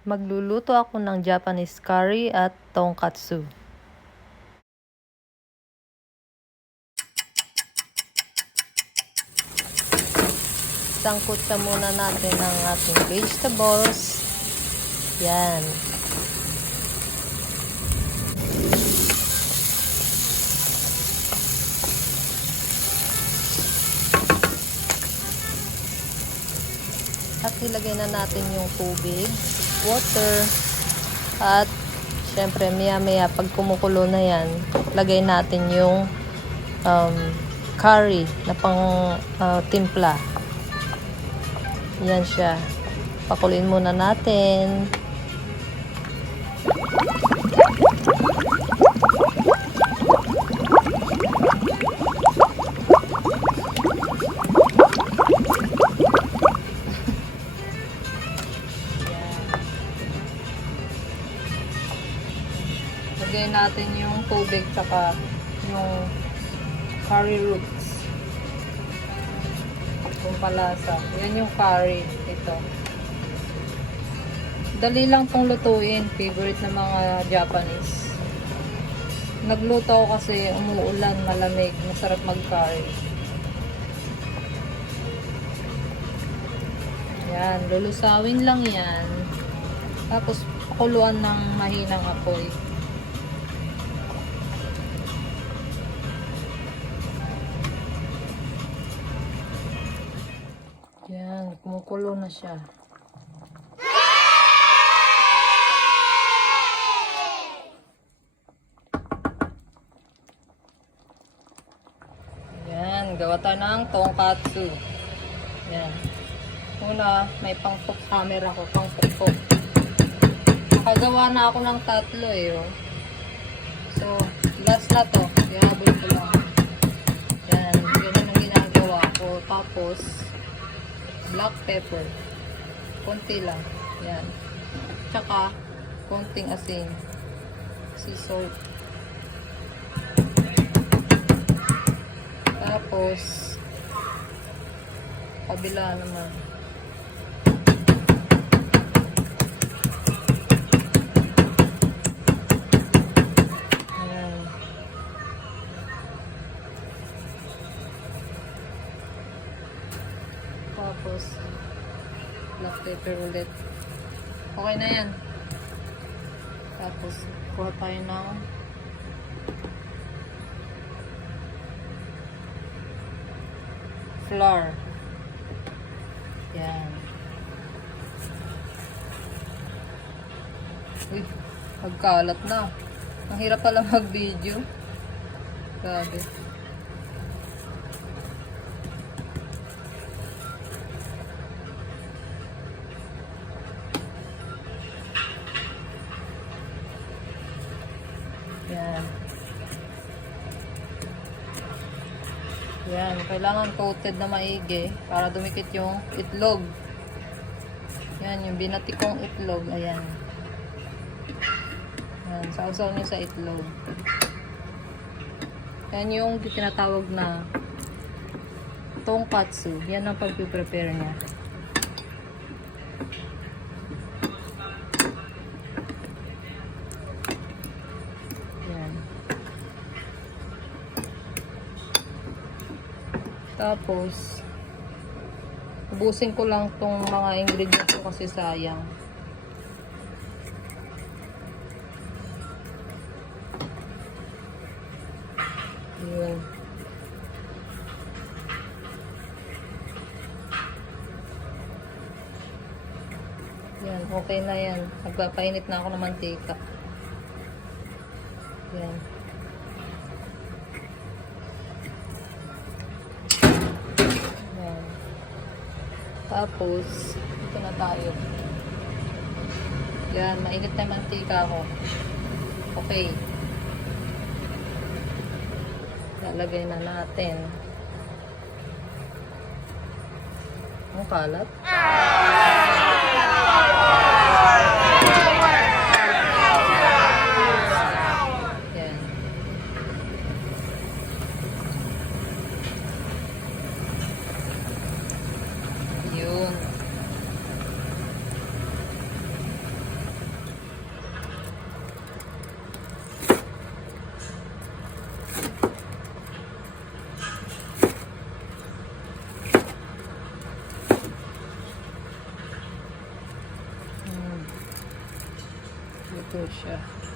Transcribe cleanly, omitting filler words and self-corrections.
Magluluto ako ng Japanese curry at tonkatsu. Sangkutsa muna natin ang ating vegetables. Yan. At ilagay na natin yung tubig, water, at syempre maya pag kumukulo na yan, lagay natin yung curry na pang timpla. Yan siya. Pakuloyin muna natin. Lagay natin yung tubig saka yung curry roots. Kung palasa. Yan yung curry. Ito. Dali lang tong lutuin. Favorite ng mga Japanese. Nagluto ako kasi umuulan, malamig. Masarap mag-curry. Yan. Lulusawin lang yan. Tapos pakuluan ng mahinang apoy. Yan, kumukulo na siya. Yan, gawa tayo ng tonkatsu. Yan. Una, may pang-cook camera ko, pang-cook. Nakagawa na ako ng tatlo eh. Oh. So, last na to. Ihabol ko lang. Yan, ganun ang ginagawa ko. Tapos, black pepper. Konti lang. Yan. Tsaka, konting asin. Sea salt. Tapos, kabila naman. Ayan. Tapos, black pepper ulit. Okay na yan. Tapos, kuha tayo ng flour. Yan. Uy, magkalat na. Ang hirap pala mag-video. Grabe. Yan. Yan. Kailangan coated na maigi para dumikit yung itlog. Yan. Yung binati kong itlog. Ayan. Yan. Sausaw niyo sa itlog. Yan yung tinatawag na tonkatsu. Yan ang pag-prepare niya. Yan. Tapos, ubusin ko lang tong mga ingredients ko kasi sayang. Yun. Yan, okay na yan. Nagpapainit na ako ng mantika. Yan. Yan. Tapos, ito na tayo. Yan, mainit na yung mantika ko. Okay. Lalagay na natin. Ang kalat. Yan. Yun. Luto siya.